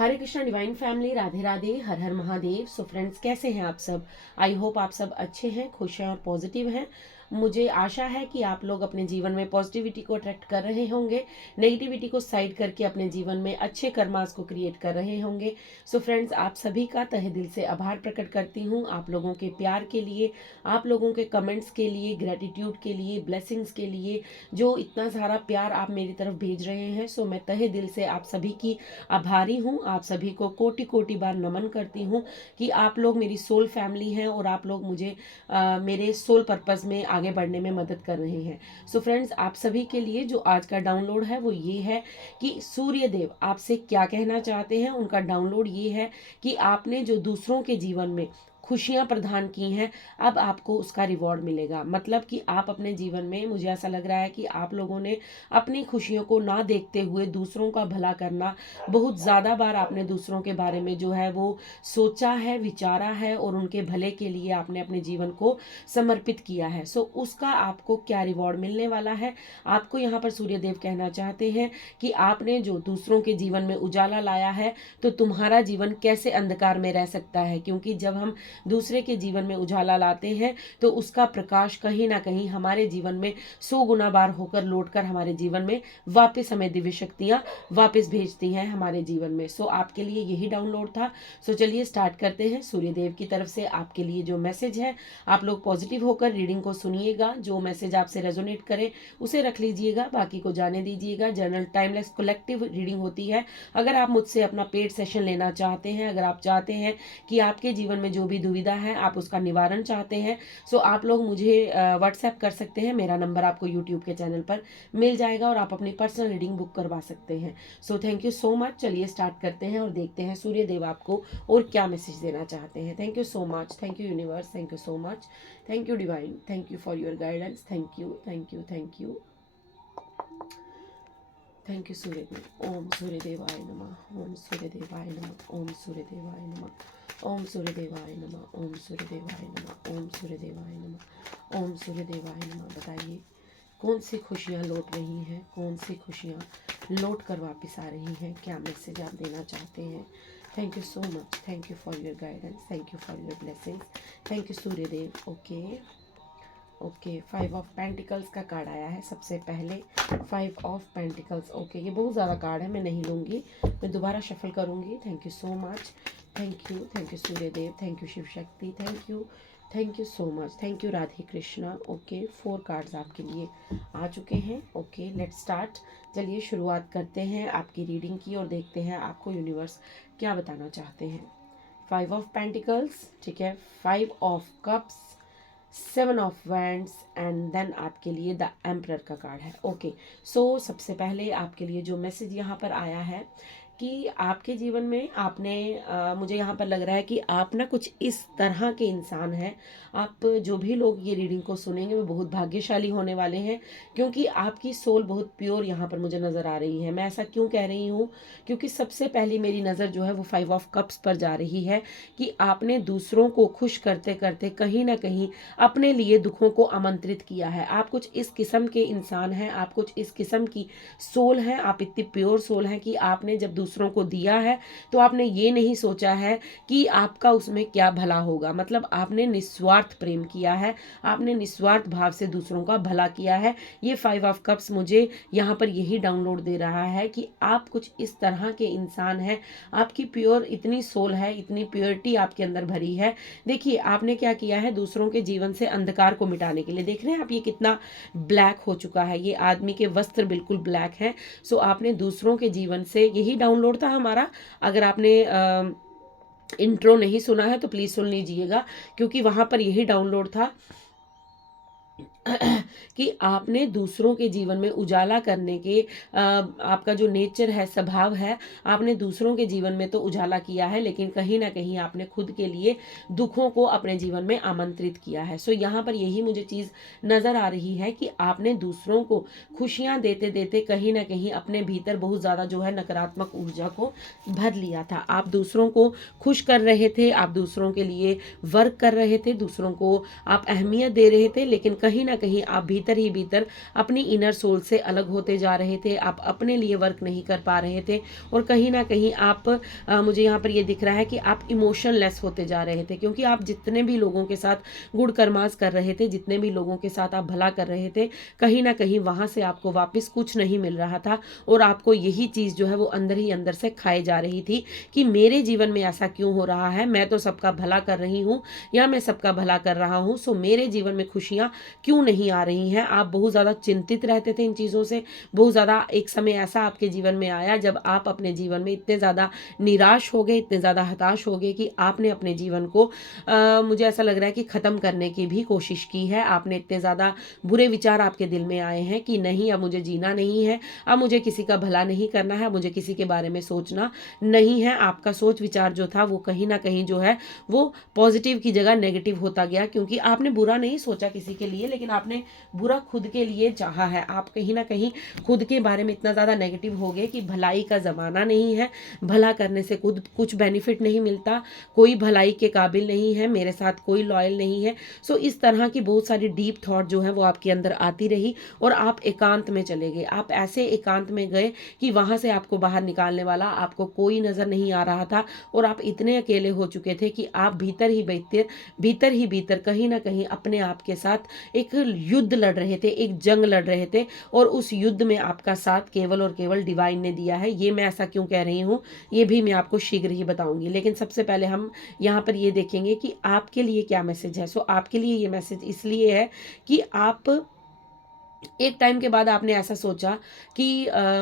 हरे Krishna divine family, Radhe Radhe, हर हर Mahadev. So friends, कैसे हैं आप सब? आई होप आप सब अच्छे हैं, खुश हैं और पॉजिटिव हैं। मुझे आशा है कि आप लोग अपने जीवन में पॉजिटिविटी को अट्रैक्ट कर रहे होंगे, नेगेटिविटी को साइड करके अपने जीवन में अच्छे कर्मास को क्रिएट कर रहे होंगे। सो फ्रेंड्स, आप सभी का तहे दिल से आभार प्रकट करती हूँ, आप लोगों के प्यार के लिए, आप लोगों के कमेंट्स के लिए, ग्रेटिट्यूड के लिए, ब्लेसिंग्स के लिए, जो इतना सारा प्यार आप मेरी तरफ भेज रहे हैं। सो मैं तहे दिल से आप सभी की आभारी हूँ, आप सभी को कोटि कोटि बार नमन करती हूँ कि आप लोग मेरी सोल फैमिली हैं और आप लोग मुझे मेरे सोल पर्पस में आगे बढ़ने में मदद कर रहे हैं। सो फ्रेंड्स, आप सभी के लिए जो आज का डाउनलोड है वो ये है कि सूर्य देव आपसे क्या कहना चाहते हैं। उनका डाउनलोड ये है कि आपने जो दूसरों के जीवन में खुशियां प्रदान की हैं, अब आपको उसका रिवॉर्ड मिलेगा। मतलब कि आप अपने जीवन में, मुझे ऐसा लग रहा है कि आप लोगों ने अपनी खुशियों को ना देखते हुए दूसरों का भला करना, बहुत ज़्यादा बार आपने दूसरों के बारे में जो है वो सोचा है, विचारा है और उनके भले के लिए आपने अपने जीवन को समर्पित किया है। सो उसका आपको क्या रिवॉर्ड मिलने वाला है, आपको यहाँ पर सूर्यदेव कहना चाहते हैं कि आपने जो दूसरों के जीवन में उजाला लाया है, तो तुम्हारा जीवन कैसे अंधकार में रह सकता है। क्योंकि जब हम दूसरे के जीवन में उजाला लाते हैं तो उसका प्रकाश कहीं ना कहीं हमारे जीवन में 100 गुना बार होकर लौटकर हमारे जीवन में वापस हमें दिव्य शक्तियां वापस भेजती हैं हमारे जीवन में। सो आपके लिए यही डाउनलोड था। सो चलिए स्टार्ट करते हैं। सूर्यदेव की तरफ से आपके लिए जो मैसेज है, आप लोग पॉजिटिव होकर रीडिंग को सुनिएगा। जो मैसेज आपसे रेजोनेट करे उसे रख लीजिएगा, बाकी को जाने दीजिएगा। जर्नल टाइमलेस कलेक्टिव रीडिंग होती है। अगर आप मुझसे अपना पेड सेशन लेना चाहते हैं, अगर आप चाहते हैं कि आपके जीवन में जो भी दुविधा है आप उसका निवारण चाहते हैं, सो आप लोग मुझे व्हाट्सएप कर सकते हैं। मेरा नंबर आपको यूट्यूब के चैनल पर मिल जाएगा और आप अपनी पर्सनल रीडिंग बुक करवा सकते हैं। So thank you so much. चलिए स्टार्ट करते हैं और देखते हैं सूर्य देव आपको और क्या मैसेज देना चाहते हैं। Thank you so much, thank you universe, thank you so much, thank you divine, thank you for your guidance, thank you, thank you, thank you, thank you Suryadev. ओम सूर्यदेवाय नमः, ओम सूर्यदेवाय नमः, ओम सूर्यदेवाय नमः, ओम सूर्यदेवाय नमः, ओम सूर्यदेवाय नमः, ओम सूर्यदेवाय नमः, ओम सूर्यदेवाय नमः। बताइए कौन सी खुशियाँ लौट रही हैं, कौन सी खुशियाँ लौट कर वापस आ रही हैं, क्या मैसेज आप देना चाहते हैं। Thank you so much, thank you for your guidance, thank you for your blessings, thank you Suryadev. Okay okay, 5 of pentacles का कार्ड आया है सबसे पहले। 5 ऑफ पेंटिकल्स। ओके, ये बहुत ज़्यादा कार्ड है, मैं नहीं लूँगी, मैं दोबारा शफल करूँगी। Thank you so much, thank you Suryadev, thank you Shiv Shakti, thank you so much, thank you Radhe Krishna. Okay, 4 cards आपके लिए आ चुके हैं। Okay, let's start. चलिए शुरुआत करते हैं आपकी रीडिंग की और देखते हैं आपको यूनिवर्स क्या बताना चाहते हैं। 5 ऑफ पेंटिकल्स, ठीक है, 5 of cups, 7 of wands and then आपके लिए द एम्परर का कार्ड है। ओके, सो सबसे पहले आपके लिए जो मैसेज यहाँ पर आया है कि आपके जीवन में आपने मुझे यहाँ पर लग रहा है कि आप ना कुछ इस तरह के इंसान हैं। आप जो भी लोग ये रीडिंग को सुनेंगे वो बहुत भाग्यशाली होने वाले हैं, क्योंकि आपकी सोल बहुत प्योर यहाँ पर मुझे नज़र आ रही है। मैं ऐसा क्यों कह रही हूँ, क्योंकि सबसे पहली मेरी नज़र जो है वो 5 ऑफ कप्स पर जा रही है कि आपने दूसरों को खुश करते करते कहीं ना कहीं अपने लिए दुखों को आमंत्रित किया है। आप कुछ इस किस्म के इंसान हैं, आप कुछ इस किस्म की सोल हैं, आप इतनी प्योर सोल हैं कि आपने जब दूसरों को दिया है तो आपने ये नहीं सोचा है कि आपका उसमें क्या भला होगा। मतलब आपने निस्वार्थ प्रेम किया है, आपने निस्वार्थ भाव से दूसरों का भला किया है। ये 5 ऑफ कप्स मुझे यहाँ पर यही डाउनलोड दे रहा है कि आप कुछ इस तरह के इंसान हैं। आपकी प्योर इतनी सोल है, इतनी प्योरिटी आपके अंदर भरी है। देखिए आपने क्या किया है, दूसरों के जीवन से अंधकार को मिटाने के लिए। देख रहे हैं आप ये कितना ब्लैक हो चुका है, ये आदमी के वस्त्र बिल्कुल ब्लैक हैं। सो आपने दूसरों के जीवन से, यही डाउनलोड था हमारा। अगर आपने इंट्रो नहीं सुना है तो प्लीज सुन लीजिएगा, क्योंकि वहां पर यही डाउनलोड था कि आपने दूसरों के जीवन में उजाला करने के आपका जो नेचर है, स्वभाव है, आपने दूसरों के जीवन में तो उजाला किया है, लेकिन कहीं ना कहीं आपने खुद के लिए दुखों को अपने जीवन में आमंत्रित किया है। सो यहाँ पर यही मुझे चीज़ नज़र आ रही है कि आपने दूसरों को खुशियाँ देते देते कहीं ना कहीं अपने भीतर बहुत ज़्यादा जो है नकारात्मक ऊर्जा को भर लिया था। आप दूसरों को खुश कर रहे थे, आप दूसरों के लिए वर्क कर रहे थे, दूसरों को आप अहमियत दे रहे थे, लेकिन कहीं ना कहीं आप भीतर ही भीतर अपनी इनर सोल से अलग होते जा रहे थे, आप अपने लिए वर्क नहीं कर पा रहे थे, और कहीं ना कहीं आप मुझे यहाँ पर ये दिख रहा है कि आप इमोशनलेस होते जा रहे थे, क्योंकि आप जितने भी लोगों के साथ गुड़ कर्मास कर रहे थे, जितने भी लोगों के साथ आप भला कर रहे थे, कहीं ना कहीं वहां से आपको वापस कुछ नहीं मिल रहा था, और आपको यही चीज जो है वो अंदर ही अंदर से खाई जा रही थी कि मेरे जीवन में ऐसा क्यों हो रहा है, मैं तो सबका भला कर रही हूँ या मैं सबका भला कर रहा हूँ, सो मेरे जीवन में खुशियां क्यों नहीं आ रही हैं। आप बहुत ज्यादा चिंतित रहते थे इन चीजों से। बहुत ज्यादा एक समय ऐसा आपके जीवन में आया जब आप अपने जीवन में इतने ज्यादा निराश हो गए, इतने ज्यादा हताश हो गए कि आपने अपने जीवन को मुझे ऐसा लग रहा है कि खत्म करने की भी कोशिश की है। आपने इतने ज्यादा बुरे विचार आपके दिल में आए हैं कि नहीं, अब मुझे जीना नहीं है, अब मुझे किसी का भला नहीं करना है, मुझे किसी के बारे में सोचना नहीं है। आपका सोच विचार जो था वो कहीं ना कहीं जो है वो पॉजिटिव की जगह नेगेटिव होता गया, क्योंकि आपने बुरा नहीं सोचा किसी के लिए, लेकिन आपने बुरा खुद के लिए चाहा है। आप कहीं ना कहीं खुद के बारे में इतना ज्यादा नेगेटिव हो गए कि भलाई का जमाना नहीं है, भला करने से खुद कुछ बेनिफिट नहीं मिलता, कोई भलाई के काबिल नहीं है, मेरे साथ कोई लॉयल नहीं है। सो इस तरह की बहुत सारी डीप थॉट जो है वो आपके अंदर आती रही, और आप एकांत में चले गए। आप ऐसे एकांत में गए कि वहां से आपको बाहर निकालने वाला आपको कोई नजर नहीं आ रहा था, और आप इतने अकेले हो चुके थे कि आप भीतर ही भीतर कहीं ना कहीं अपने आप के साथ एक युद्ध लड़ रहे थे, एक जंग लड़ रहे थे, और उस युद्ध में आपका साथ केवल और केवल डिवाइन ने दिया है। ये मैं ऐसा क्यों कह रही हूँ ये भी मैं आपको शीघ्र ही बताऊंगी, लेकिन सबसे पहले हम यहाँ पर ये देखेंगे कि आपके लिए क्या मैसेज है। सो आपके लिए ये मैसेज इसलिए है कि आप एक टाइम के बाद आपने ऐसा सोचा कि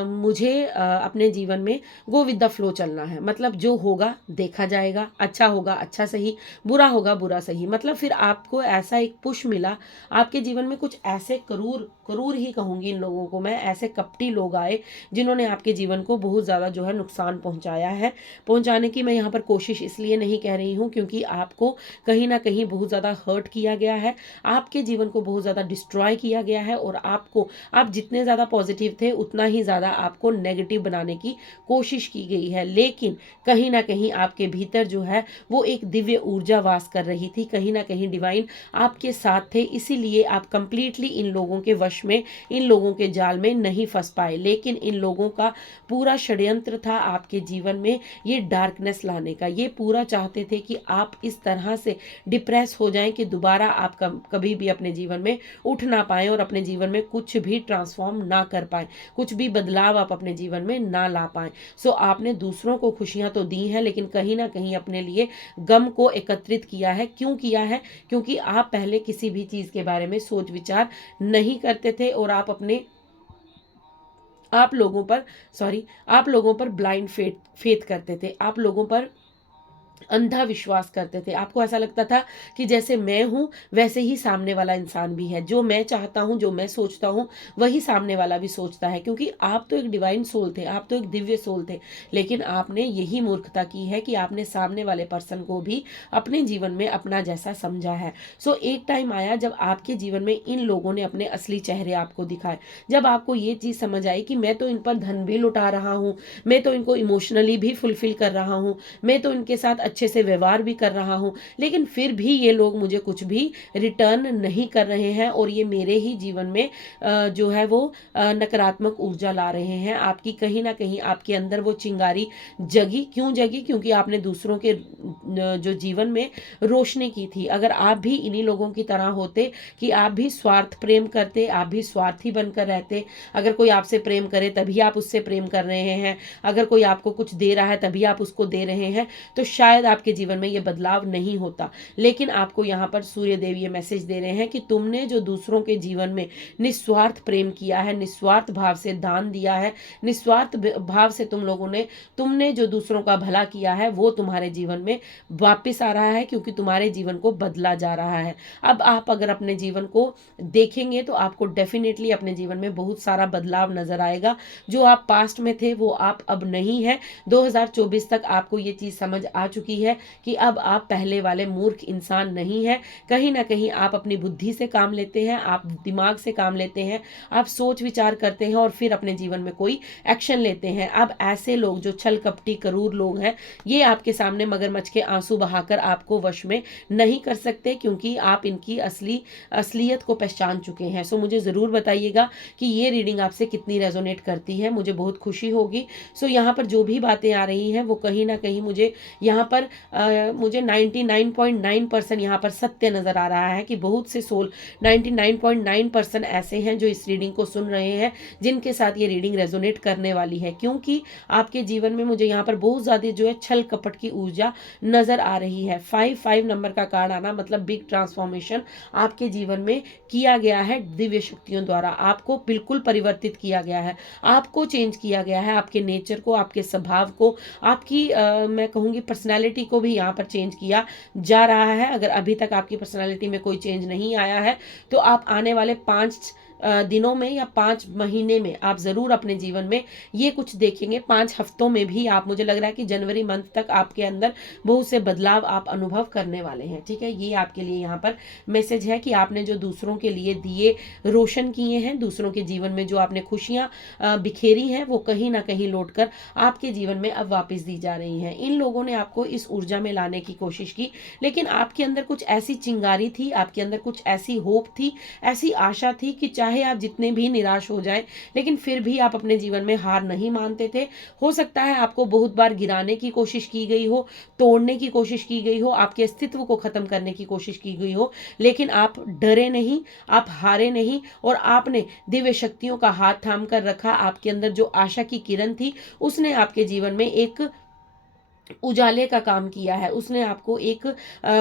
मुझे अपने जीवन में गो विद द फ्लो चलना है, मतलब जो होगा देखा जाएगा, अच्छा होगा अच्छा सही, बुरा होगा बुरा सही। मतलब फिर आपको ऐसा एक पुश मिला, आपके जीवन में कुछ ऐसे करूर करूर ही कहूंगी इन लोगों को मैं, ऐसे कपटी लोग आए जिन्होंने आपके जीवन को बहुत ज़्यादा जो है नुकसान पहुंचाया है। पहुंचाने की मैं यहाँ पर कोशिश इसलिए नहीं कह रही हूँ क्योंकि आपको कहीं ना कहीं बहुत ज़्यादा हर्ट किया गया है, आपके जीवन को बहुत ज़्यादा डिस्ट्रॉय किया गया है, और आप जितने ज़्यादा पॉजिटिव थे उतना ही ज़्यादा आपको नेगेटिव बनाने की कोशिश की गई है। लेकिन कहीं ना कहीं आपके भीतर जो है वो एक दिव्य ऊर्जा वास कर रही थी, कहीं ना कहीं डिवाइन आपके साथ थे, इसीलिए आप कंप्लीटली इन लोगों के वश में, इन लोगों के जाल में नहीं फंस पाए। लेकिन इन लोगों का पूरा षड्यंत्र था आपके जीवन में ये डार्कनेस लाने का। ये पूरा चाहते थे कि आप इस तरह से डिप्रेस हो जाएं कि दोबारा आप कभी भी अपने जीवन में उठ ना पाए, और अपने जीवन में कुछ भी ट्रांसफॉर्म ना कर पाए, कुछ भी बदलाव आप अपने जीवन में ना ला पाए। सो आपने दूसरों को खुशियां तो दी हैं, लेकिन कहीं ना कहीं अपने लिए गम को एकत्रित किया है। क्यों किया है? क्योंकि आप पहले किसी भी चीज के बारे में सोच विचार नहीं करते थे, और आप लोगों पर ब्लाइंड फेथ करते थे, आप लोगों पर अंधा विश्वास करते थे। आपको ऐसा लगता था कि जैसे मैं हूं वैसे ही सामने वाला इंसान भी है, जो मैं चाहता हूं, जो मैं सोचता हूं वही सामने वाला भी सोचता है, क्योंकि आप तो एक डिवाइन सोल थे, आप तो एक दिव्य सोल थे। लेकिन आपने यही मूर्खता की है कि आपने सामने वाले पर्सन को भी अपने जीवन में अपना जैसा समझा है। सो एक टाइम आया जब आपके जीवन में इन लोगों ने अपने असली चेहरे आपको दिखाए, जब आपको ये चीज समझ आई कि मैं तो इन पर धन भी लुटा रहा हूं, मैं तो इनको इमोशनली भी फुलफिल कर रहा हूं, मैं तो इनके साथ अच्छे से व्यवहार भी कर रहा हूं, लेकिन फिर भी ये लोग मुझे कुछ भी रिटर्न नहीं कर रहे हैं, और ये मेरे ही जीवन में जो है वो नकारात्मक ऊर्जा ला रहे हैं। आपकी कहीं ना कहीं आपके अंदर वो चिंगारी जगी। क्यों जगी? क्योंकि आपने दूसरों के जो जीवन में रोशनी की थी। अगर आप भी इन्हीं लोगों की तरह होते कि आप भी स्वार्थ प्रेम करते, आप भी स्वार्थी बनकर रहते, अगर कोई आपसे प्रेम करे तभी आप उससे प्रेम कर रहे हैं, अगर कोई आपको कुछ दे रहा है तभी आप उसको दे रहे हैं, तो शायद आपके जीवन में ये बदलाव नहीं होता। लेकिन आपको यहाँ पर सूर्य देव ये मैसेज दे रहे हैं कि तुमने जो दूसरों के जीवन में निस्वार्थ प्रेम किया है, निस्वार्थ भाव से दान दिया है, निस्वार्थ भाव से तुमने जो दूसरों का भला किया है वो तुम्हारे जीवन में वापस आ रहा है, क्योंकि तुम्हारे जीवन को बदला जा रहा है। अब आप अगर अपने जीवन को देखेंगे तो आपको डेफिनेटली अपने जीवन में बहुत सारा बदलाव नजर आएगा। जो आप पास्ट में थे वो आप अब नहीं है। 2024 तक आपको ये चीज समझ आ चुकी है कि अब आप पहले वाले मूर्ख इंसान नहीं है। कहीं ना कहीं आप अपनी बुद्धि से काम लेते हैं, आप दिमाग से काम लेते हैं, आप सोच विचार करते हैं और फिर अपने जीवन में कोई एक्शन लेते हैं। अब ऐसे लोग जो छल कपटी करूर लोग हैं, ये आपके सामने मगरमच्छ के आंसू बहाकर आपको वश में नहीं कर सकते, क्योंकि आप इनकी असलियत को पहचान चुके हैं। सो मुझे ज़रूर बताइएगा कि ये रीडिंग आपसे कितनी रेजोनेट करती है, मुझे बहुत खुशी होगी। सो यहाँ पर जो भी बातें आ रही हैं वो कहीं ना कहीं मुझे यहाँ पर मुझे 99.9% यहाँ पर सत्य नज़र आ रहा है कि बहुत से सोल 99.9% ऐसे हैं जो इस रीडिंग को सुन रहे हैं, जिनके साथ ये रीडिंग रेजोनेट करने वाली है, क्योंकि आपके जीवन में मुझे यहाँ पर बहुत ज़्यादा जो है छल कपट की ऊर्जा नज़र आ रही है। 5 नंबर का कार्ड आना मतलब बिग ट्रांसफॉर्मेशन आपके जीवन में किया गया है दिव्य शक्तियों द्वारा। आपको बिल्कुल परिवर्तित किया गया है, आपको चेंज किया गया है, आपके नेचर को, आपके स्वभाव को, आपकी मैं कहूँगी पर्सनैलिटी को भी यहाँ पर चेंज किया जा रहा है। अगर अभी तक आपकी पर्सनैलिटी में कोई चेंज नहीं आया है तो आप आने वाले 5 दिनों में या 5 महीने में आप ज़रूर अपने जीवन में ये कुछ देखेंगे। 5 हफ्तों में भी आप, मुझे लग रहा है कि जनवरी मंथ तक आपके अंदर बहुत से बदलाव आप अनुभव करने वाले हैं। ठीक है, ये आपके लिए यहाँ पर मैसेज है कि आपने जो दूसरों के लिए दिए रोशन किए हैं, दूसरों के जीवन में जो आपने खुशियाँ बिखेरी हैं, वो कहीं ना कहीं लौट कर आपके जीवन में अब वापस दी जा रही हैं। इन लोगों ने आपको इस ऊर्जा में लाने की कोशिश की, लेकिन आपके अंदर कुछ ऐसी चिंगारी थी, आपके अंदर कुछ ऐसी होप थी, ऐसी आशा थी कि चाहे आप जितने भी निराश हो जाएं, लेकिन फिर भी आप अपने जीवन में हार नहीं मानते थे। हो सकता है आपको बहुत बार गिराने की कोशिश की गई हो, तोड़ने की कोशिश की गई हो, आपके अस्तित्व को खत्म करने की कोशिश की गई हो, लेकिन आप डरे नहीं, आप हारे नहीं और आपने दिव्य शक्तियों का हाथ थाम कर रखा। आपके अंदर जो आशा की किरण थी, उसने आपके जीवन में एक उजाले का काम किया है, उसने आपको एक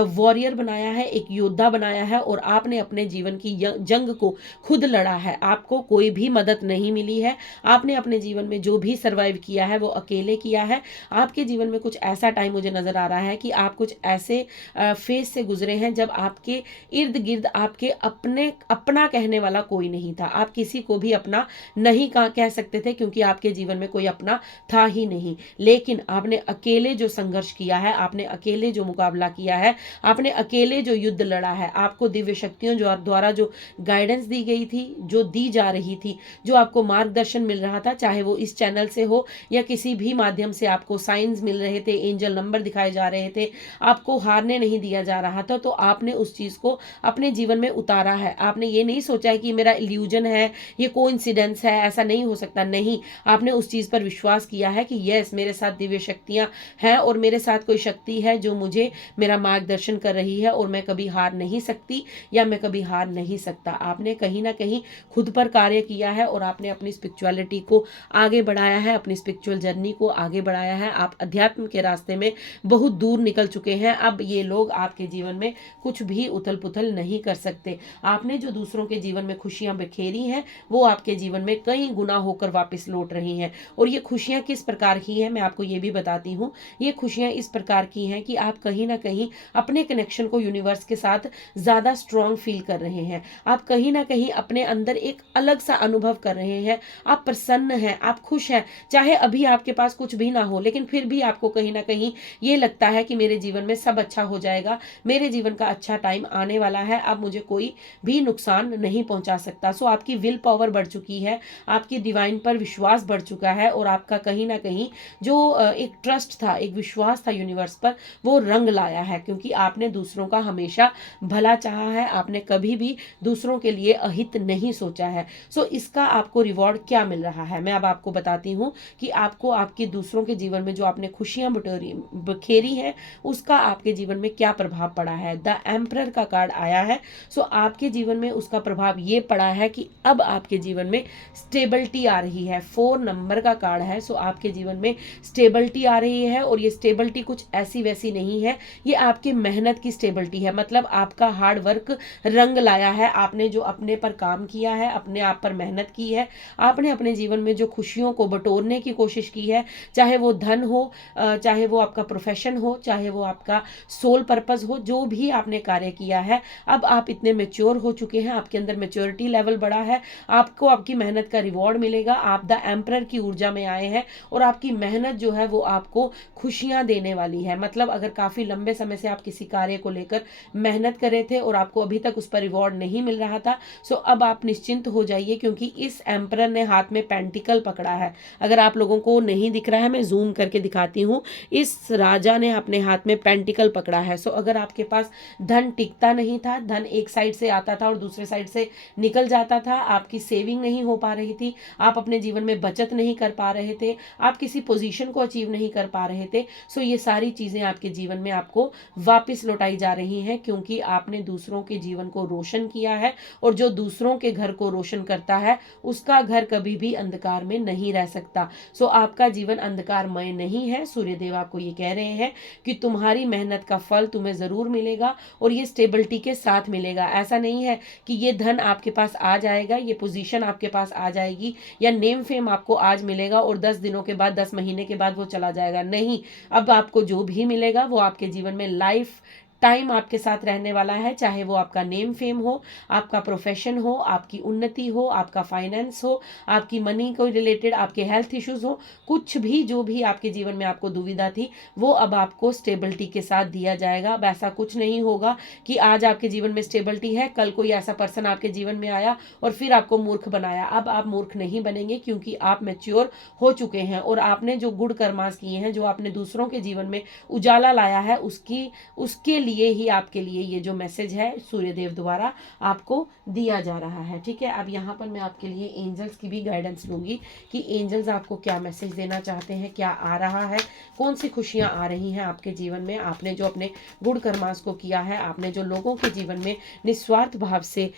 वॉरियर बनाया है, एक योद्धा बनाया है और आपने अपने जीवन की जंग को खुद लड़ा है। आपको कोई भी मदद नहीं मिली है, आपने अपने जीवन में जो भी सरवाइव किया है वो अकेले किया है। आपके जीवन में कुछ ऐसा टाइम मुझे नज़र आ रहा है कि आप कुछ ऐसे फेज से गुजरे हैं जब आपके इर्द गिर्द आपके अपना कहने वाला कोई नहीं था। आप किसी को भी अपना नहीं कह सकते थे, क्योंकि आपके जीवन में कोई अपना था ही नहीं। लेकिन आपने अकेले जो संघर्ष किया है, आपने अकेले जो मुकाबला किया है, आपने अकेले जो युद्ध लड़ा है, आपको दिव्य शक्तियों द्वारा जो गाइडेंस दी गई थी, जो दी जा रही थी, जो आपको मार्गदर्शन मिल रहा था, चाहे वो इस चैनल से हो या किसी भी माध्यम से आपको साइंस मिल रहे थे, एंजल नंबर दिखाए जा रहे थे, आपको हारने नहीं दिया जा रहा था, तो आपने उस चीज को अपने जीवन में उतारा है। आपने ये नहीं सोचा है कि मेरा इल्यूजन है, ये कोइंसिडेंस है, ऐसा नहीं हो सकता। नहीं, आपने उस चीज पर विश्वास किया है कि यस, मेरे साथ दिव्य शक्तियां हैं और मेरे साथ कोई शक्ति है जो मुझे मेरा मार्गदर्शन कर रही है और मैं कभी हार नहीं सकती या मैं कभी हार नहीं सकता। आपने कहीं ना कहीं खुद पर कार्य किया है और आपने अपनी स्पिरिचुअलिटी को आगे बढ़ाया है, अपनी स्पिरिचुअल जर्नी को आगे बढ़ाया है। आप अध्यात्म के रास्ते में बहुत दूर निकल चुके हैं। अब ये लोग आपके जीवन में कुछ भी उथल पुथल नहीं कर सकते। आपने जो दूसरों के जीवन में खुशियां बिखेरी हैं, वो आपके जीवन में कई गुना होकर वापस लौट रही हैं। और ये खुशियां किस प्रकार की हैं, मैं आपको ये भी बताती हूँ। ये खुशियां इस प्रकार की हैं कि आप कहीं ना कहीं अपने कनेक्शन को यूनिवर्स के साथ ज़्यादा स्ट्रॉन्ग फील कर रहे हैं। आप कहीं ना कहीं अपने अंदर एक अलग सा अनुभव कर रहे हैं। आप प्रसन्न हैं, आप खुश हैं, चाहे अभी आपके पास कुछ भी ना हो, लेकिन फिर भी आपको कहीं ना कहीं ये लगता है कि मेरे जीवन में सब अच्छा हो जाएगा, मेरे जीवन का अच्छा टाइम आने वाला है, अब मुझे कोई भी नुकसान नहीं पहुंचा सकता। सो आपकी विल पावर बढ़ चुकी है, आपकी डिवाइन पर विश्वास बढ़ चुका है और आपका कहीं ना कहीं जो एक ट्रस्ट था, एक विश्वास था यूनिवर्स पर, वो रंग लाया है, क्योंकि आपने दूसरों का हमेशा भला चाहा है। आपने कभी भी दूसरों के लिए अहित नहीं सोचा है। सो इसका आपको रिवॉर्ड क्या मिल रहा है, मैं अब आपको बताती हूँ कि आपको आपके दूसरों के जीवन में जो आपने खुशियां बखेरी हैं, उसका आपके जीवन में क्या प्रभाव पड़ा है। द एम्परर का कार्ड आया है। सो आपके जीवन में उसका प्रभाव ये पड़ा है कि अब आपके जीवन में स्टेबिलिटी आ रही है। 4 नंबर का कार्ड है। सो आपके जीवन में स्टेबिलिटी आ रही है और ये स्टेबिलिटी कुछ ऐसी वैसी नहीं है, ये आपकी मेहनत की स्टेबिलिटी है। मतलब आपका हार्ड वर्क रंग लाया है, आपने जो अपने पर काम किया है, अपने आप पर मेहनत की है, आपने अपने जीवन में जो खुशियों को बटोरने की कोशिश की है, चाहे वो धन हो, चाहे वो आपका प्रोफेशन हो, चाहे वो आपका सोल पर्पस हो, जो भी आपने कार्य किया है, अब आप इतने मैच्योर हो चुके हैं, आपके अंदर मैच्योरिटी लेवल बढ़ा है, आपको आपकी मेहनत का रिवॉर्ड मिलेगा। आप द एम्परर की ऊर्जा में आए हैं और आपकी मेहनत जो है वो आपको खुशियां देने वाली है। मतलब अगर काफी लंबे समय से आप किसी कार्य को लेकर मेहनत कर रहे थे और आपको अभी तक उस पर रिवॉर्ड नहीं मिल रहा था, सो अब आप निश्चिंत हो जाइए, क्योंकि इस एम्परर ने हाथ में पेंटिकल पकड़ा है। अगर आप लोगों को नहीं दिख रहा है, मैं जूम करके दिखाती हूँ। इस राजा ने अपने हाथ में पेंटिकल पकड़ा है। सो अगर आपके पास धन टिकता नहीं था, धन एक साइड से आता था और दूसरे साइड से निकल जाता था, आपकी सेविंग नहीं हो पा रही थी, आप अपने जीवन में बचत नहीं कर पा रहे थे, आप किसी पोजीशन को अचीव नहीं कर पा रहे थे, सो ये सारी चीजें आपके जीवन में आपको वापस लौटाई जा रही हैं, क्योंकि आपने दूसरों के जीवन को रोशन किया है। और जो दूसरों के घर को रोशन करता है, उसका घर कभी भी अंधकार में नहीं रह सकता। सो आपका जीवन अंधकारमय नहीं है। सूर्यदेव आपको ये कह रहे हैं कि तुम्हारी मेहनत का फल तुम्हें जरूर मिलेगा, और ये स्टेबिलिटी के साथ मिलेगा। ऐसा नहीं है कि ये धन आपके पास आ जाएगा, ये पोजीशन आपके पास आ जाएगी, या नेम फेम आपको आज मिलेगा और 10 दिनों के बाद, 10 महीने के बाद वो चला जाएगा। नहीं, अब आपको जो भी मिलेगा वो आपके जीवन में लाइफ टाइम आपके साथ रहने वाला है। चाहे वो आपका नेम फेम हो, आपका प्रोफेशन हो, आपकी उन्नति हो, आपका फाइनेंस हो, आपकी मनी को रिलेटेड, आपके हेल्थ इश्यूज हो, कुछ भी जो भी आपके जीवन में आपको दुविधा थी, वो अब आपको स्टेबिलिटी के साथ दिया जाएगा। अब ऐसा कुछ नहीं होगा कि आज आपके जीवन में स्टेबिलिटी है, कल कोई ऐसा पर्सन आपके जीवन में आया और फिर आपको मूर्ख बनाया। अब आप मूर्ख नहीं बनेंगे, क्योंकि आप मैच्योर हो चुके हैं, और आपने जो गुड कर्मास किए हैं, जो आपने दूसरों के जीवन में उजाला लाया है, उसके लिए ही आपके लिए ये जो मैसेज है सूर्यदेव द्वारा आपको दिया जा रहा है। ठीक है, अब यहाँ पर मैं आपके लिए एंजल्स की भी गाइडेंस लूंगी कि एंजल्स आपको क्या मैसेज देना चाहते हैं, क्या आ रहा है, कौन सी खुशियां आ रही हैं आपके जीवन में। आपने जो अपने गुड कर्मास को किया है, आपने जो लोगों के जीवन में निस्वार्थ भाव से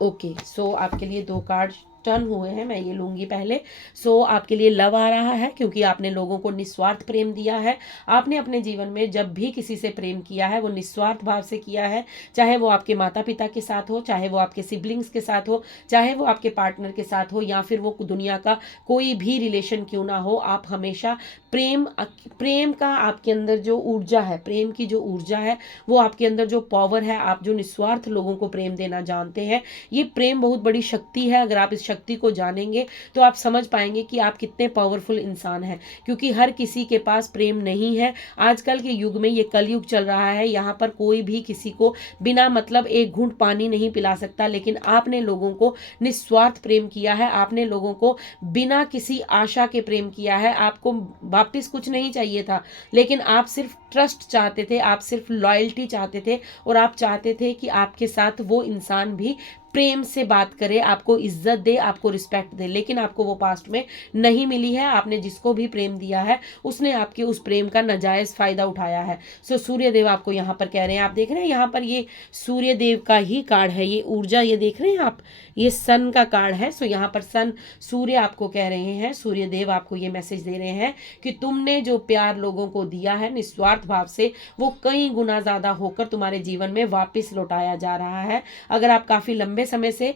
ओके, सो आपके लिए 2 कार्ड टर्न हुए हैं, मैं ये लूंगी पहले। सो आपके लिए लव आ रहा है, क्योंकि आपने लोगों को निस्वार्थ प्रेम दिया है। आपने अपने जीवन में जब भी किसी से प्रेम किया है, वो निस्वार्थ भाव से किया है, चाहे वो आपके माता पिता के साथ हो, चाहे वो आपके सिबलिंग्स के साथ हो, चाहे वो आपके पार्टनर के साथ हो, या फिर वो दुनिया का कोई भी रिलेशन क्यों ना हो। आप हमेशा प्रेम का आपके अंदर जो ऊर्जा है, प्रेम की जो ऊर्जा है, वो आपके अंदर जो पावर है, आप जो निस्वार्थ लोगों को प्रेम देना जानते हैं, ये प्रेम बहुत बड़ी शक्ति है। अगर आप इस शक्ति को जानेंगे तो आप समझ पाएंगे कि आप कितने पावरफुल इंसान हैं, क्योंकि हर किसी के पास प्रेम नहीं है। आजकल के युग में, ये कलयुग चल रहा है, यहाँ पर कोई भी किसी को बिना मतलब एक घूंट पानी नहीं पिला सकता, लेकिन आपने लोगों को निस्वार्थ प्रेम किया है, आपने लोगों को बिना किसी आशा के प्रेम किया है। आपको वापस कुछ नहीं चाहिए था, लेकिन आप सिर्फ ट्रस्ट चाहते थे, आप सिर्फ लॉयल्टी चाहते थे, और आप चाहते थे कि आपके साथ वो इंसान भी प्रेम से बात करे, आपको इज्जत दे, आपको रिस्पेक्ट दे। लेकिन आपको वो पास्ट में नहीं मिली है। आपने जिसको भी प्रेम दिया है, उसने आपके उस प्रेम का नाजायज फायदा उठाया है। सो सूर्यदेव आपको यहाँ पर कह रहे हैं, आप देख रहे हैं यहाँ पर ये सूर्यदेव का ही कार्ड है, ये ऊर्जा, ये देख रहे हैं आप, ये सन का कार्ड है। सो यहाँ पर सन, सूर्य आपको कह रहे हैं, सूर्यदेव आपको ये मैसेज दे रहे हैं कि तुमने जो प्यार लोगों को दिया है निस्वार्थ भाव से, वो कई गुना ज्यादा होकर तुम्हारे जीवन में वापस लौटाया जा रहा है। अगर आप काफी लंबे समय से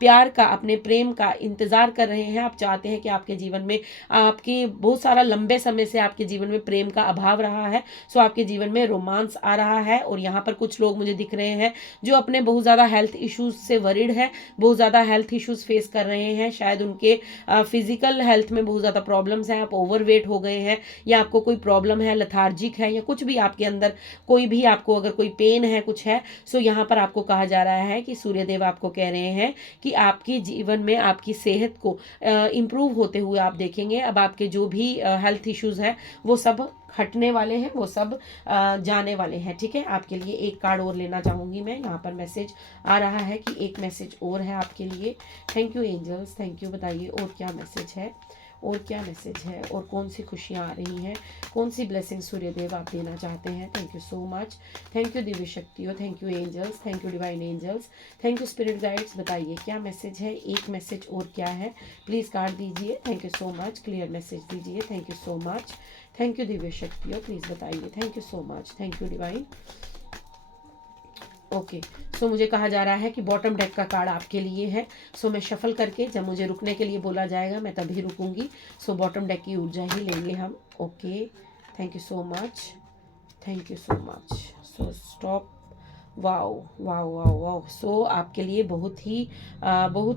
प्यार का, अपने प्रेम का इंतजार कर रहे हैं, आप चाहते हैं कि आपके जीवन में, आपकी बहुत सारा लंबे समय से आपके जीवन में प्रेम का अभाव रहा है, सो आपके जीवन में रोमांस आ रहा है। और यहाँ पर कुछ लोग मुझे दिख रहे हैं जो अपने बहुत ज़्यादा हेल्थ इश्यूज से वरीड है, बहुत ज़्यादा हेल्थ इश्यूज फेस कर रहे हैं। शायद उनके फिजिकल हेल्थ में बहुत ज़्यादा प्रॉब्लम्स हैं, आप ओवरवेट हो गए हैं, या आपको कोई प्रॉब्लम है, लथार्जिक है, या कुछ भी आपके अंदर कोई भी आपको अगर कोई पेन है, कुछ है, सो यहाँ पर आपको कहा जा रहा है कि सूर्यदेव आपको कह रहे हैं कि आपके जीवन में आपकी सेहत को इम्प्रूव होते हुए आप देखेंगे। अब आपके जो भी हेल्थ इश्यूज हैं, वो सब हटने वाले हैं, वो सब जाने वाले हैं। ठीक है, आपके लिए एक कार्ड और लेना चाहूँगी मैं। यहाँ पर मैसेज आ रहा है कि एक मैसेज और है आपके लिए। Thank you angels, thank you. बताइए और क्या मैसेज है, और क्या मैसेज है, और कौन सी खुशियाँ आ रही हैं, कौन सी ब्लेसिंग सूर्यदेव आप देना चाहते हैं। Thank you so much, thank you दिव्य शक्तियों, thank you angels, thank you divine angels, thank you spirit guides. बताइए क्या मैसेज है, एक मैसेज और क्या है, प्लीज़ कार्ड दीजिए। Thank you so much, clear message दीजिए। Thank you so much, thank you दिव्य शक्तियों, प्लीज़ बताइए। Thank you so much, thank you divine. Okay, so मुझे कहा जा रहा है कि बॉटम डेक का कार्ड आपके लिए है। सो मैं शफल करके, जब मुझे रुकने के लिए बोला जाएगा मैं तभी रुकूंगी। सो बॉटम डेक की ऊर्जा ही लेंगे हम। Okay, thank you so much, thank you so much. So stop. Wow wow wow wow. So आपके लिए बहुत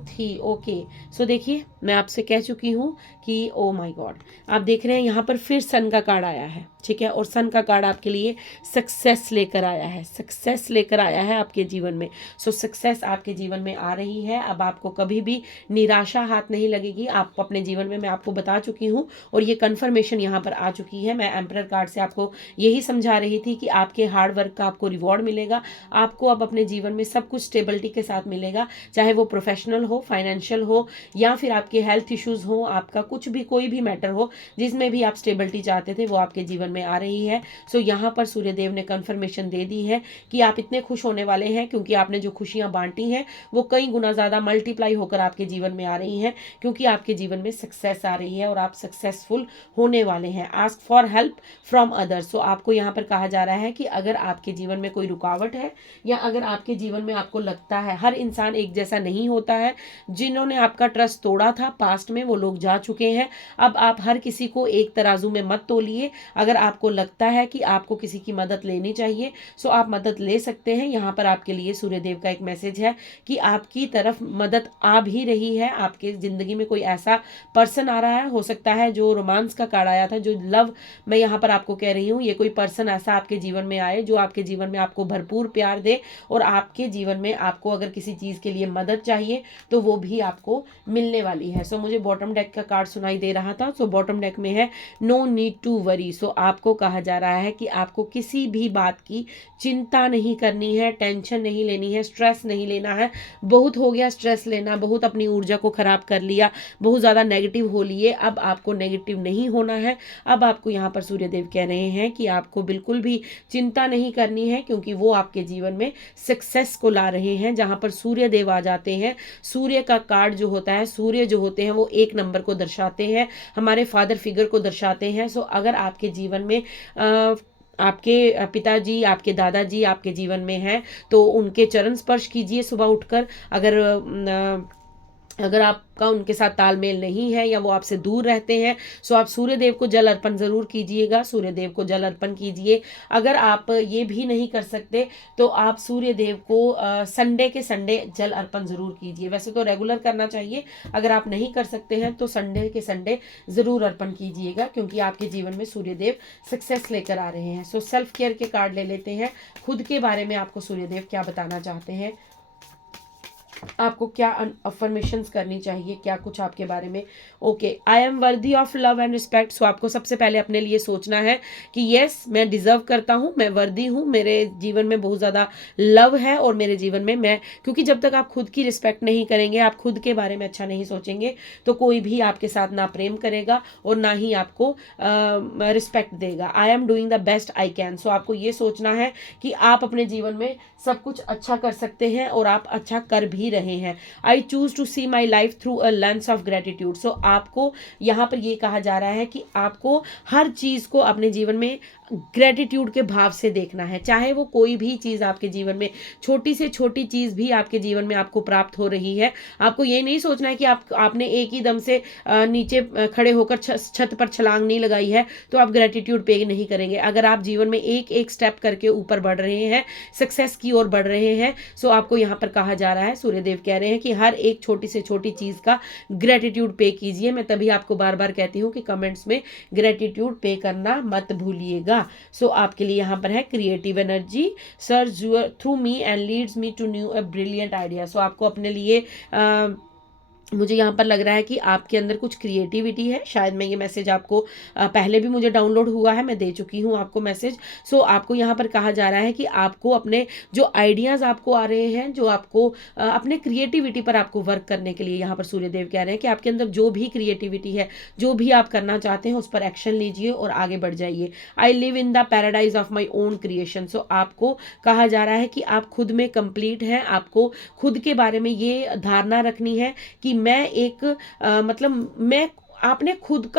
ही ओके। सो देखिए मैं आपसे कह चुकी हूँ कि ओ माय गॉड, आप देख रहे हैं यहाँ पर फिर सन का कार्ड आया है, ठीक है, और सन का कार्ड आपके लिए सक्सेस लेकर आया है, सक्सेस लेकर आया है आपके जीवन में। सो सक्सेस आपके जीवन में आ रही है। अब आपको कभी भी निराशा हाथ नहीं लगेगी। आप अपने जीवन में, मैं आपको बता चुकी हूँ और ये कन्फर्मेशन यहाँ पर आ चुकी है। मैं एम्परर कार्ड से आपको यही समझा रही थी कि आपके हार्ड वर्क का आपको रिवॉर्ड मिलेगा। आपको अब अपने जीवन में सब कुछ स्टेबिलिटी के साथ मिलेगा, चाहे वो प्रोफेशनल हो, फाइनेंशियल हो, या फिर आपके हेल्थ इश्यूज हो, आपका कुछ भी कोई भी मैटर हो जिसमें भी आप स्टेबिलिटी चाहते थे वो आपके जीवन में आ रही है। सो यहाँ पर सूर्यदेव ने कंफर्मेशन दे दी है कि आप इतने खुश होने वाले हैं, क्योंकि आपने जो खुशियां बांटी हैं वो कई गुना ज्यादा मल्टीप्लाई होकर आपके जीवन में आ रही हैं, क्योंकि आपके जीवन में सक्सेस आ रही है और आप सक्सेसफुल होने वाले हैं। Ask for help from others. So आपको यहाँ पर कहा जा रहा है कि अगर आपके जीवन में कोई रुकावट है, या अगर आपके जीवन में आपको लगता है, हर इंसान एक जैसा नहीं होता है, जिन्होंने आपका ट्रस्ट तोड़ा था पास्ट में वो लोग जा चुके हैं। अब आप हर किसी को एक तराजू में मत तोलिए। अगर आपको लगता है कि आपको किसी की मदद लेनी चाहिए, सो आप मदद ले सकते हैं। यहाँ पर आपके लिए सूर्यदेव का एक मैसेज है कि आपकी तरफ मदद आ भी रही है। आपके जिंदगी में कोई ऐसा पर्सन आ रहा है, हो सकता है जो रोमांस का कार्ड आया था, जो लव, मैं यहाँ पर आपको कह रही हूँ, ये कोई पर्सन ऐसा आपके जीवन में आए जो आपके जीवन में आपको भरपूर प्यार दे, और आपके जीवन में आपको अगर किसी चीज के लिए मदद चाहिए तो वो भी आपको मिलने वाली है। सो मुझे बॉटम डेक का कार्ड सुनाई दे रहा था। सो बॉटम डेक में है नो नीड टू वरी। सो आपको कहा जा रहा है कि आपको किसी भी बात की चिंता नहीं करनी है, टेंशन नहीं लेनी है, स्ट्रेस नहीं लेना है। बहुत हो गया स्ट्रेस लेना, बहुत अपनी ऊर्जा को खराब कर लिया, बहुत ज्यादा नेगेटिव हो लिए। अब आपको नेगेटिव नहीं होना है। अब आपको यहाँ पर सूर्यदेव कह रहे हैं कि आपको बिल्कुल भी चिंता नहीं करनी है, क्योंकि वो आपके जीवन में सक्सेस को ला रहे हैं। जहां पर सूर्य देव आ जाते हैं, सूर्य का कार्ड जो होता है, सूर्य जो होते हैं वो एक नंबर को दर्शाते हैं, हमारे फादर फिगर को दर्शाते हैं। सो अगर आपके जीवन में आपके पिताजी, आपके दादाजी आपके जीवन में हैं तो उनके चरण स्पर्श कीजिए सुबह उठकर। अगर आपका उनके साथ तालमेल नहीं है या वो आपसे दूर रहते हैं, सो आप सूर्यदेव को जल अर्पण जरूर कीजिएगा, सूर्यदेव को जल अर्पण कीजिए। अगर आप ये भी नहीं कर सकते तो आप सूर्यदेव को संडे के संडे जल अर्पण जरूर कीजिए। वैसे तो रेगुलर करना चाहिए, अगर आप नहीं कर सकते हैं तो संडे के संडे जरूर अर्पण कीजिएगा, क्योंकि आपके जीवन में सूर्यदेव सक्सेस लेकर आ रहे हैं। सो सेल्फ केयर के कार्ड ले लेते हैं। खुद के बारे में आपको सूर्यदेव क्या बताना चाहते हैं, आपको क्या अफर्मेशंस करनी चाहिए, क्या कुछ आपके बारे में। Okay, I am worthy of love and respect. So आपको सबसे पहले अपने लिए सोचना है कि यस, मैं डिजर्व करता हूँ, मैं वर्दी हूँ, मेरे जीवन में बहुत ज़्यादा लव है, और मेरे जीवन में मैं, क्योंकि जब तक आप खुद की रिस्पेक्ट नहीं करेंगे, आप खुद के बारे में अच्छा नहीं सोचेंगे, तो कोई भी आपके साथ ना प्रेम करेगा और ना ही आपको रिस्पेक्ट देगा। I am doing the best I can. So आपको ये सोचना है कि आप अपने जीवन में सब कुछ अच्छा कर सकते हैं और आप अच्छा कर भी रहे हैं। I choose to see my life through a lens of gratitude. So आपको यहाँ पर ये कहा जा रहा है कि आपको हर चीज को अपने जीवन में ग्रेटिट्यूड के भाव से देखना है, चाहे वो कोई भी चीज आपके जीवन में, छोटी से छोटी चीज भी आपके जीवन में आपको प्राप्त हो रही है। आपको ये नहीं सोचना है कि आपने एक ही दम से नीचे खड़े होकर छत पर छलांग नहीं लगाई है तो आप ग्रेटिट्यूड पे नहीं करेंगे। अगर आप जीवन में एक एक स्टेप करके ऊपर बढ़ रहे हैं, सक्सेस की ओर बढ़ रहे हैं, सो आपको यहाँ पर कहा जा रहा है, सूर्यदेव कह रहे हैं कि हर एक छोटी से छोटी चीज का ग्रेटिट्यूड पे कीजिए। मैं तभी आपको बार बार कहती हूँ कि कमेंट्स में ग्रेटिट्यूड पे करना मत भूलिएगा। सो आपके लिए यहाँ पर है creative energy surge through me and leads me to new a brilliant idea. So आपको अपने लिए मुझे यहाँ पर लग रहा है कि आपके अंदर कुछ क्रिएटिविटी है। शायद मैं ये मैसेज आपको पहले भी मुझे डाउनलोड हुआ है, मैं दे चुकी हूँ आपको मैसेज। सो आपको यहाँ पर कहा जा रहा है कि आपको अपने जो आइडियाज़ आपको आ रहे हैं, जो आपको अपने क्रिएटिविटी पर आपको वर्क करने के लिए यहाँ पर सूर्यदेव कह रहे हैं कि आपके अंदर जो भी क्रिएटिविटी है, जो भी आप करना चाहते हैं उस पर एक्शन लीजिए और आगे बढ़ जाइए। I live in the paradise of my own creation. So आपको कहा जा रहा है कि आप खुद में कंप्लीट हैं। आपको खुद के बारे में ये धारणा रखनी है कि मैं एक मैं आपने खुद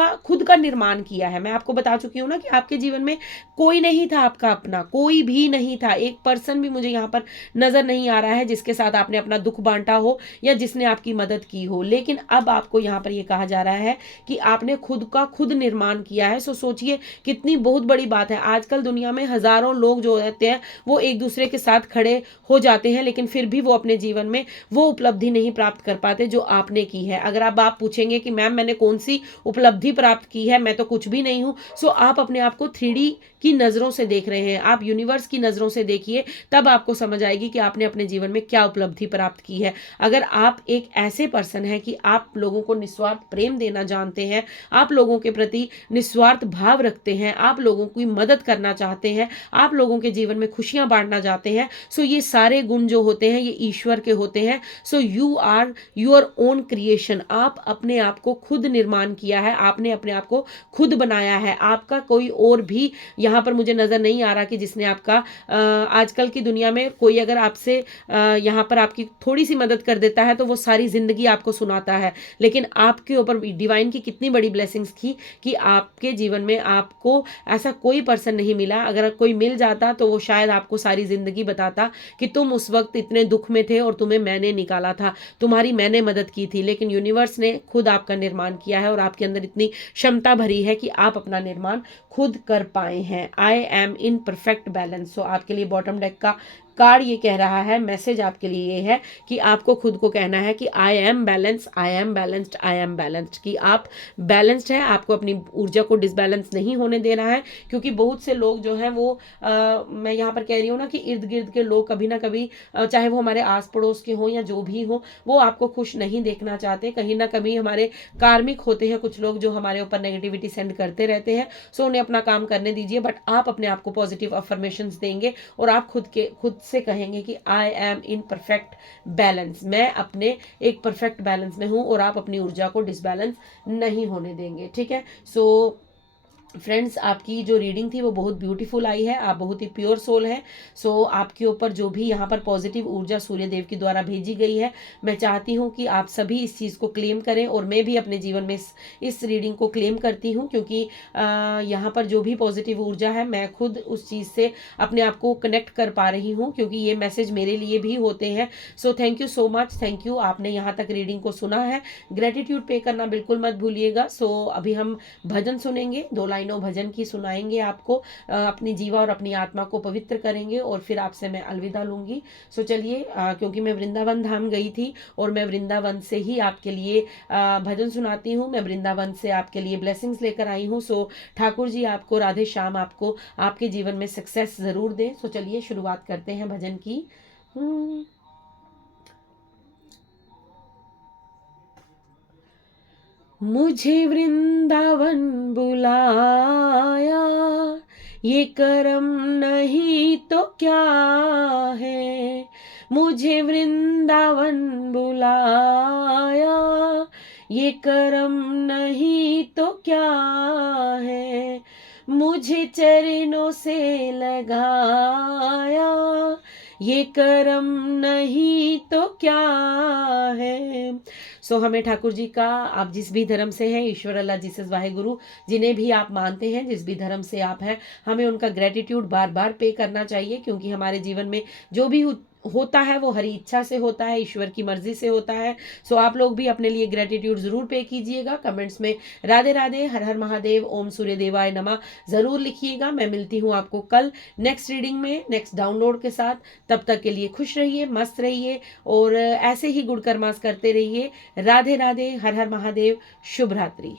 का निर्माण किया है। मैं आपको बता चुकी हूँ ना कि आपके जीवन में कोई नहीं था आपका अपना, कोई भी नहीं था, एक पर्सन भी मुझे यहाँ पर नजर नहीं आ रहा है जिसके साथ आपने अपना दुख बांटा हो या जिसने आपकी मदद की हो। लेकिन अब आपको यहाँ पर यह कहा जा रहा है कि आपने खुद निर्माण किया है। सो सोचिए कितनी बहुत बड़ी बात है। आजकल दुनिया में हजारों लोग जो रहते हैं वो एक दूसरे के साथ खड़े हो जाते हैं, लेकिन फिर भी वो अपने जीवन में वो उपलब्धि नहीं प्राप्त कर पाते जो आपने की है। अगर आप पूछेंगे कि मैम मैंने कौन सी उपलब्धि प्राप्त की है, मैं तो कुछ भी नहीं हूं, सो आप अपने आप को 3D की नजरों से देख रहे हैं। आप यूनिवर्स की नजरों से देखिए, तब आपको समझ आएगी कि आपने अपने जीवन में क्या उपलब्धि प्राप्त की है। अगर आप एक ऐसे पर्सन हैं कि आप लोगों को निस्वार्थ प्रेम देना जानते हैं, आप लोगों के प्रति निस्वार्थ भाव रखते हैं, आप लोगों की मदद करना चाहते हैं, आप लोगों के जीवन में खुशियां बांटना चाहते हैं, सो ये सारे गुण जो होते हैं ये ईश्वर के होते हैं। So you are your own creation. आप अपने आप को खुद निर्माण किया है, आपने अपने आप को खुद बनाया है। आपका कोई और भी यहाँ पर मुझे नजर नहीं आ रहा कि जिसने आपका आजकल की दुनिया में कोई अगर आपसे यहाँ पर आपकी थोड़ी सी मदद कर देता है तो वो सारी जिंदगी आपको सुनाता है। लेकिन आपके ऊपर डिवाइन की कितनी बड़ी ब्लेसिंग्स थी कि आपके जीवन में आपको ऐसा कोई पर्सन नहीं मिला। अगर कोई मिल जाता तो वो शायद आपको सारी जिंदगी बताता कि तुम उस वक्त इतने दुख में थे और तुम्हें मैंने निकाला था, तुम्हारी मैंने मदद की थी। लेकिन यूनिवर्स ने खुद आपका निर्माण किया है और आपके अंदर इतनी क्षमता भरी है कि आप अपना निर्माण खुद कर पाए हैं। I am in perfect balance. So आपके लिए बॉटम डेक का कार्ड ये कह रहा है, मैसेज आपके लिए ये है कि आपको खुद को कहना है कि I am balance, I am balanced, I am balanced, कि आप बैलेंस्ड है। आपको अपनी ऊर्जा को डिसबैलेंस नहीं होने देना है, क्योंकि बहुत से लोग जो हैं वो मैं यहाँ पर कह रही हूँ ना कि इर्द गिर्द के लोग कभी ना कभी चाहे वो हमारे आस पड़ोस के हों या जो भी हो, वो आपको खुश नहीं देखना चाहते। कहीं ना कभी हमारे कार्मिक होते हैं कुछ लोग जो हमारे ऊपर नेगेटिविटी सेंड करते रहते हैं। सो उन्हें अपना काम करने दीजिए, बट आप अपने आप को पॉजिटिव अफर्मेशंस देंगे और आप खुद से कहेंगे कि आई एम इन परफेक्ट बैलेंस, मैं अपने एक परफेक्ट बैलेंस में हूं और आप अपनी ऊर्जा को डिसबैलेंस नहीं होने देंगे। ठीक है। सो फ्रेंड्स, आपकी जो रीडिंग थी वो बहुत ब्यूटीफुल आई है। आप बहुत ही प्योर सोल है। सो आपके ऊपर जो भी यहाँ पर पॉजिटिव ऊर्जा सूर्य देव के द्वारा भेजी गई है, मैं चाहती हूँ कि आप सभी इस चीज़ को क्लेम करें और मैं भी अपने जीवन में इस रीडिंग को क्लेम करती हूँ, क्योंकि यहाँ पर जो भी पॉजिटिव ऊर्जा है मैं खुद उस चीज़ से अपने आप को कनेक्ट कर पा रही हूँ, क्योंकि ये मैसेज मेरे लिए भी होते हैं। So thank you so much, thank you. आपने यहाँ तक रीडिंग को सुना है। ग्रेटिट्यूड पे करना बिल्कुल मत भूलिएगा। सो अभी हम भजन सुनेंगे, 2 लाइनों भजन की सुनाएंगे आपको, अपनी जीवा और अपनी आत्मा को पवित्र करेंगे और फिर आपसे मैं अलविदा लूंगी। सो चलिए, क्योंकि मैं वृंदावन धाम गई थी और मैं वृंदावन से ही आपके लिए भजन सुनाती हूँ, मैं वृंदावन से आपके लिए ब्लेसिंग्स लेकर आई हूँ। सो ठाकुर जी आपको, राधे श्याम आपको आपके जीवन में सक्सेस जरूर दें। सो चलिए शुरुआत करते हैं भजन की। मुझे वृंदावन बुलाया, ये करम नहीं तो क्या है। मुझे वृंदावन बुलाया, ये करम नहीं तो क्या है। मुझे चरणों से लगाया, ये करम नहीं तो क्या है। सो हमें ठाकुर जी का, आप जिस भी धर्म से हैं, ईश्वर अल्लाह जीसस वाहेगुरु, जिन्हें भी आप मानते हैं, जिस भी धर्म से आप हैं, हमें उनका ग्रेटिट्यूड बार बार पे करना चाहिए, क्योंकि हमारे जीवन में जो भी होता है वो हरी इच्छा से होता है, ईश्वर की मर्जी से होता है। सो आप लोग भी अपने लिए ग्रेटिट्यूड जरूर पे कीजिएगा। कमेंट्स में राधे राधे, हर हर महादेव, ओम सूर्य देवाय नमः जरूर लिखिएगा। मैं मिलती हूँ आपको कल नेक्स्ट रीडिंग में, नेक्स्ट डाउनलोड के साथ। तब तक के लिए खुश रहिए, मस्त रहिए और ऐसे ही गुड कर्मास करते रहिए। राधे राधे, हर हर महादेव, शुभ रात्रि।